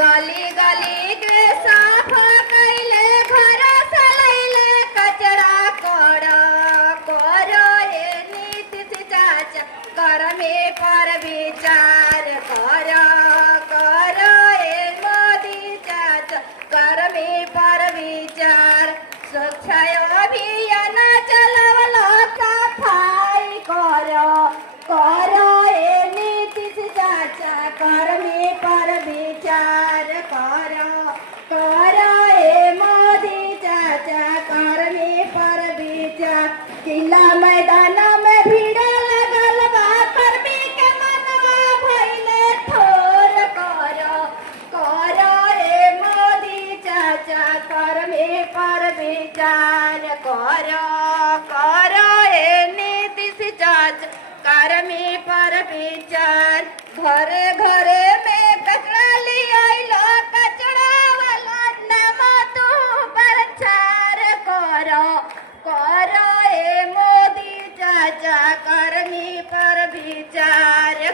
गली गली के साफ कैले घर सलैले कचरा करो ए नीतीश चाचा कर में पर विचार करो ए मोदी चाचा कर में पर विचार स्वच्छ अभियान चलवलो सफाई करो ए नीतीश चाचा कर में पर विचार करो ए मोदी चाचा कर में पर विचार किला मैदान में भीड़ लगल बा कर्मी के मनवा भइले थोर करो ए मोदी चाचा कर में पर विचार करो ए नीतीश चाचा कर में पर विचार घरे घरे में कचरा लियाइलो कचरा वाला नाम तू प्रचार करो ए मोदी चाचा कर में पर विचार